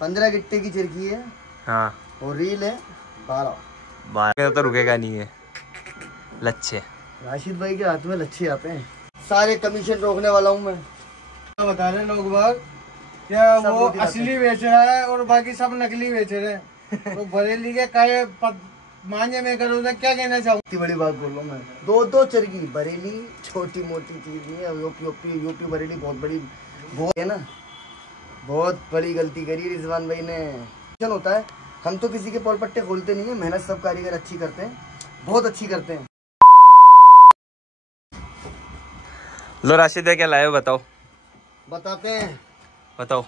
15 गिट्टे की चिरकी है। हाँ। और रील है 12 तो रुकेगा नहीं है। लच्छे राशिद भाई के हाथ में लच्छे आते हैं। सारे कमीशन रोकने वाला हूँ मैं। बता रहे लोग बाग क्या वो असली बेच रहा है और बाकी सब नकली बेच रहे हैं। तो बरेली के काय मांझे में करो तो क्या कहना चाहूँ। इतनी बड़ी बात बोल रहा हूँ मैं। दो चरगी बरेली छोटी मोटी चीज नहीं है। यूपी बरेली बहुत बड़ी वो है ना। बहुत बड़ी गलती करी रिजवान भाई ने। होता है हम तो किसी के पोल पट्टे खोलते नहीं है। मेहनत सब कारीगर अच्छी करते हैं, बहुत अच्छी करते हैं। लो राशिद भाई क्या लाए हो बताओ। बताते हैं। बताओ।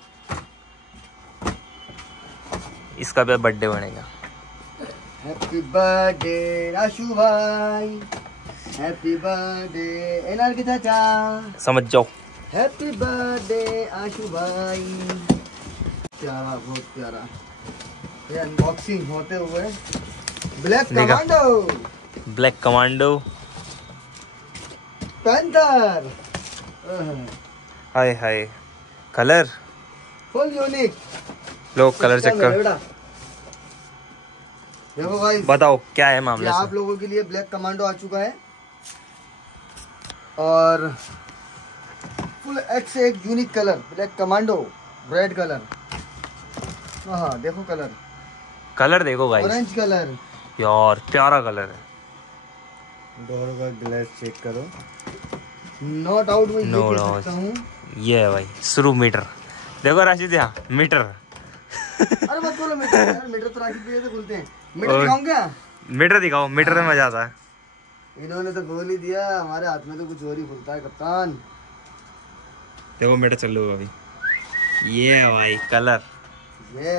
इसका भी बर्थडे बनेगा। हैप्पी बर्थडे राशु भाई, हैप्पी बर्थडे एनआर के चाचा, समझ जाओ। हैप्पी बर्थडे आशु भाई। प्यारा, बहुत प्यारा। ये अनबॉक्सिंग होते हुए black commando, black commando panther. Hi hi colour full unique. लो कलर चेक कर। देखो भाई बताओ क्या है मामला। आप लोगों के लिए ब्लैक कमांडो आ चुका है और फुल एक्स एक unique colour black commando red colour. हाँ देखो कलर, कलर देखो भाई, ऑरेंज कलर यार प्यारा कलर है। डोर का ग्लास चेक करो। नॉट आउट में ये कह सकता हूँ। ये है भाई शुरू मीटर। देखो राशिद यहाँ मीटर। अरे मत बोलो मीटर यार, मीटर तो राशिद भैया से बोलते हैं। मीटर दिखाऊं क्या? मीटर दिखाओ, मीटर में मजा आता है। इन्होंने तो खोल ही दिया, हमारे हाथ में तो कुछ और ही खुलता है कप्तान। देखो मीटर चल रहा अभी। ये भाई कलर, ये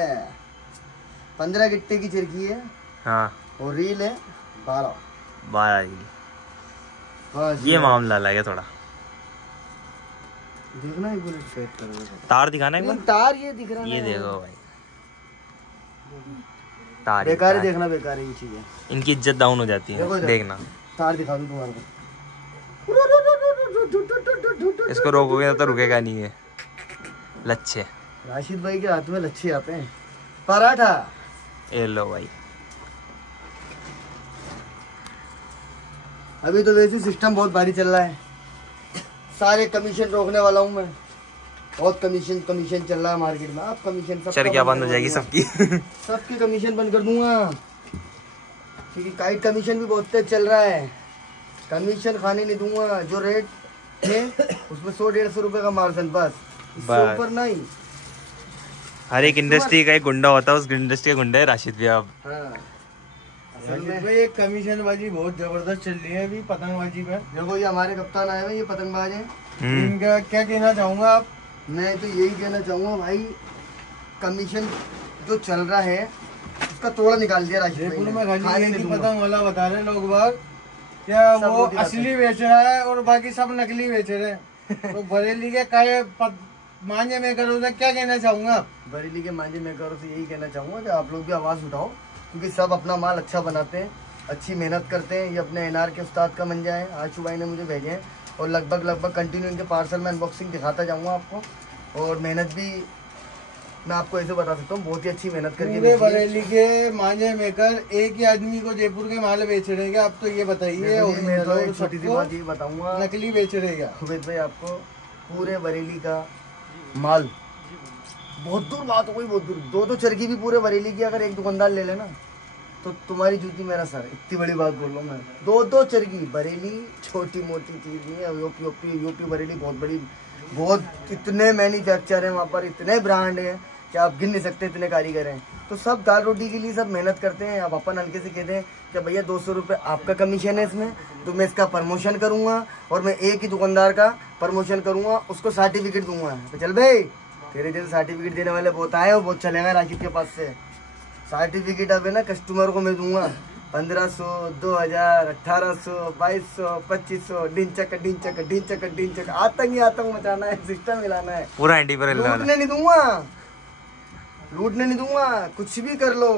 15 गिट्टे की चिरकी है। हाँ। और रील है 12। ये मामला अलग है थोड़ा। देखना एक बुलेट सेट करो। तार दिखाना है। तार ये दिख रहा है। ये देखो भाई तार। बेकार है देखना, बेकार है ये चीजें। इनकी इज्जत डाउन हो जाती है। देखना तार दिखा दूं तुम्हारे को। इसको रोकोगे तो रुकेगा नहीं है। लच्छे राशिद भाई के हाथ में लच्छे आते हैं। पराठा। ये लो भाई। अभी तो वैसे सिस्टम बहुत भारी चल रहा है। सारे कमीशन रोकने वाला हूँ मैं। बहुत कमीशन चल रहा है मार्केट में। आप कमीशन सब क्या बंद हो जाएगी सबकी। सबकी कमीशन बंद कर दूंगा क्योंकि काइट कमीशन भी बहुत तेज चल रहा है। कमीशन खाने नहीं दूंगा। जो रेट है उसमें 100-150 रुपए का मार्जिन बस, इससे ऊपर नहीं। हर एक इंडस्ट्री का एक गुंडा होता है, उस इंडस्ट्री का गुंडा है राशिद भैया। अब ये कमीशन बाजी बहुत जबरदस्त चल रही है अभी पतंगबाजी पे। देखो ये हमारे कप्तान आए हैं, ये पतंगबाज हैं। इनका क्या कहना चाहूँगा आप? मैं तो यही कहना चाहूँगा भाई, कमीशन जो चल रहा है उसका तोड़ा निकाल दिया राशिद भाई ने। पतंग वाला बता रहे लोग बाग क्या वो असली बेच रहा है और बाकी सब नकली बेच रहे हैं। तो बरेली के काय मांझे में करो तो क्या कहना चाहूँगा? बरेली के मांझे में करो तो यही कहना चाहूँगा कि आप लोग भी आवाज़ उठाओ, क्योंकि सब अपना माल अच्छा बनाते हैं, अच्छी मेहनत करते हैं। ये अपने एनआर के उस्ताद का मंजा है, आशु भाई ने मुझे भेजे हैं और लगभग कंटिन्यू इनके पार्सल में अनबॉक्सिंग दिखाता जाऊँगा आपको। और मेहनत भी मैं आपको ऐसे बता सकता हूँ, बहुत ही अच्छी मेहनत करके। बरेली के मांझे मेकर एक ही आदमी को जयपुर के माल बेच रहेगा। आप तो ये बताइए। मैं तो एक छोटी सी बात ये बताऊँगा, नकली बेच रहेगा उबैद भाई आपको। पूरे बरेली का माल बहुत दूर बात हो गई, बहुत दूर। दो चरखी भी पूरे बरेली की अगर एक दुकानदार ले लेना तो तुम्हारी जूती मेरा सर। इतनी बड़ी बात बोल रहा हूँ मैं। दो चरखी बरेली छोटी मोटी चीज नहीं है। यूपी बरेली बहुत बड़ी, बहुत इतने मैन्युफैक्चर है वहाँ पर, इतने ब्रांड है कि आप गिन नहीं सकते, इतने कारीगर हैं। तो सब दाल रोटी के लिए सब मेहनत करते हैं। अब अपन हल्के से कहते हैं कि भैया 200 रुपये आपका कमीशन है इसमें, तो मैं इसका प्रमोशन करूँगा और मैं एक ही दुकानदार का प्रमोशन करूँगा, उसको सर्टिफिकेट दूंगा। तो चल भाई, तेरे जैसे सर्टिफिकेट देने वाले बहुत आए हो, बहुत चलेगा राशिद के पास से। सर्टिफिकेट अब है ना कस्टमर को मैं दूंगा 1500, 2000, 1800, 2200, 2500। ढिंचक आतंक मचाना है, सिस्टम हिलाना है पूरा एंटी पर। लूटने नहीं दूंगा। कुछ भी कर लो,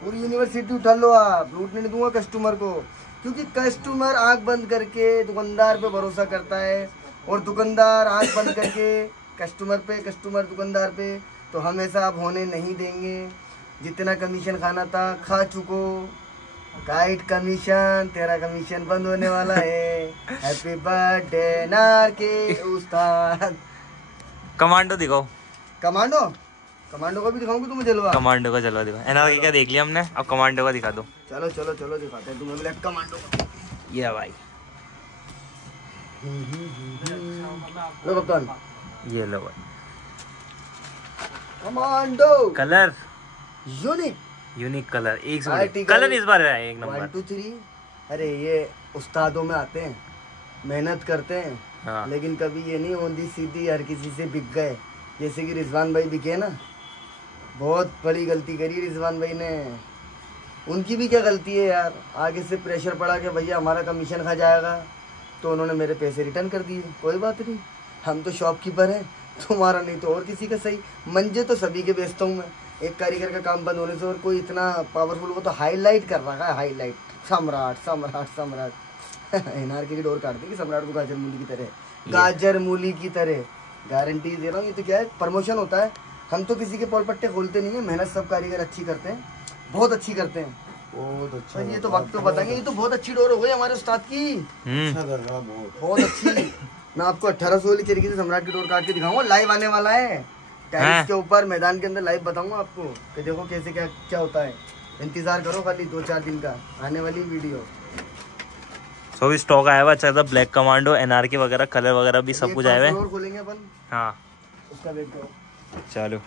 पूरी यूनिवर्सिटी उठा लो आप, लूटने नहीं दूंगा कस्टमर को। क्योंकि कस्टमर आंख बंद करके दुकानदार पे भरोसा करता है और दुकानदार आंख बंद करके कस्टमर पे, कस्टमर दुकानदार पे। तो हम ऐसा अब होने नहीं देंगे। जितना कमीशन खाना था खा चुको। गाइड कमीशन, तेरा कमीशन बंद होने वाला है। हैप्पी बर्थडे नारकी उस्ताद। कमांडो दिखाओ। कमांडो, कमांडो को भी दिखाऊंगी तुम्हें जलवा। कमांडो का जलवा दिखाओ। एनआरके क्या देख लिया हमने, अब कमांडो का दिखा दो। चलो चलो चलो दिखाते हैं तुम्हें ब्लैक कमांडो का। ये भाई, लो कप्तान, ये लो भाई। Commando colour unique, unique colour, एक से आर्टिकल कलर इस बार है एक 1 नंबर। 2 3। अरे ये उस्तादों में आते हैं, मेहनत करते हैं। हाँ। लेकिन कभी ये नहीं होती सीधी हर किसी से बिक गए। जैसे कि रिजवान भाई बिके ना, बहुत बड़ी गलती करी रिजवान भाई ने। उनकी भी क्या गलती है यार, आगे से प्रेशर पड़ा कि भैया हमारा कमीशन खा जाएगा, तो उन्होंने मेरे पैसे रिटर्न कर दिए। कोई बात नहीं, हम तो शॉपकीपर हैं, तुम्हारा नहीं तो और किसी का सही। मंजे तो सभी के बेचता हूँ मैं। एक कारीगर का काम बंद होने से और कोई इतना पावरफुल, वो तो हाईलाइट कर रखा है, हाईलाइट। सम्राट सम्राट सम्राट एनआरके की डोर काट देगी सम्राट को गाजर मूली की तरह, गाजर मूली की तरह। गारंटी दे रहा हूँ। ये तो क्या है, प्रमोशन होता है। हम तो किसी के पोल पट्टे खोलते नहीं है। मेहनत सब कारीगर अच्छी करते हैं, बहुत अच्छी करते हैं। बहुत अच्छा। ये तो वक्त तो बताएंगे। ये तो बहुत अच्छी डोर हो गई हमारे उस्ताद की, अच्छा कर रहा, बहुत बहुत अच्छी। मैं आपको 1800 वाली तरीके से सम्राट की डोर काट के दिखाऊंगा। लाइव आने वाला है टाइल्स के ऊपर, मैदान के अंदर लाइव बताऊंगा आपको कि देखो कैसे क्या क्या होता है। इंतजार करो खाली 2-4 दिन का, आने वाली वीडियो। सो भी स्टॉक आया हुआ अच्छा था, ब्लैक कमांडो, एनआरके वगैरह, कलर वगैरह भी सब कुछ आया हुआ है। खोलेंगे अपन, हाँ उसका वेट करो। चलो।